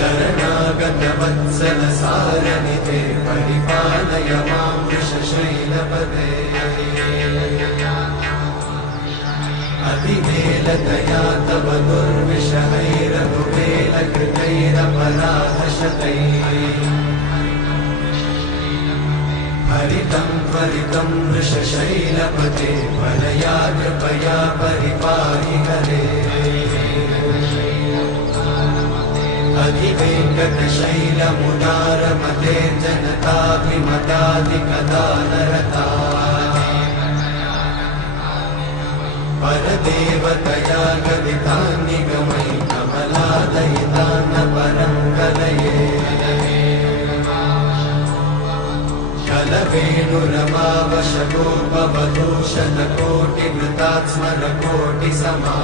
शरणागतवत्सल सारनिधे परिपालय मां वृषशैलपदे अतिवेलतया तव दुर्विषहैरनुवेलकृतैरपराधशतैः हरितं त्वरितं वृषशैलपते वरया कृपया परिपाहि हरे अधिवेङ्कटशैलमुदारमते जनताभिमताधिकदानरता परदेवतया गदितान्निगमै कमलादयितान्न परं कलये कलवेणुरमावशकोपवधूषणकोटिवृतात् स्मरकोटिसमा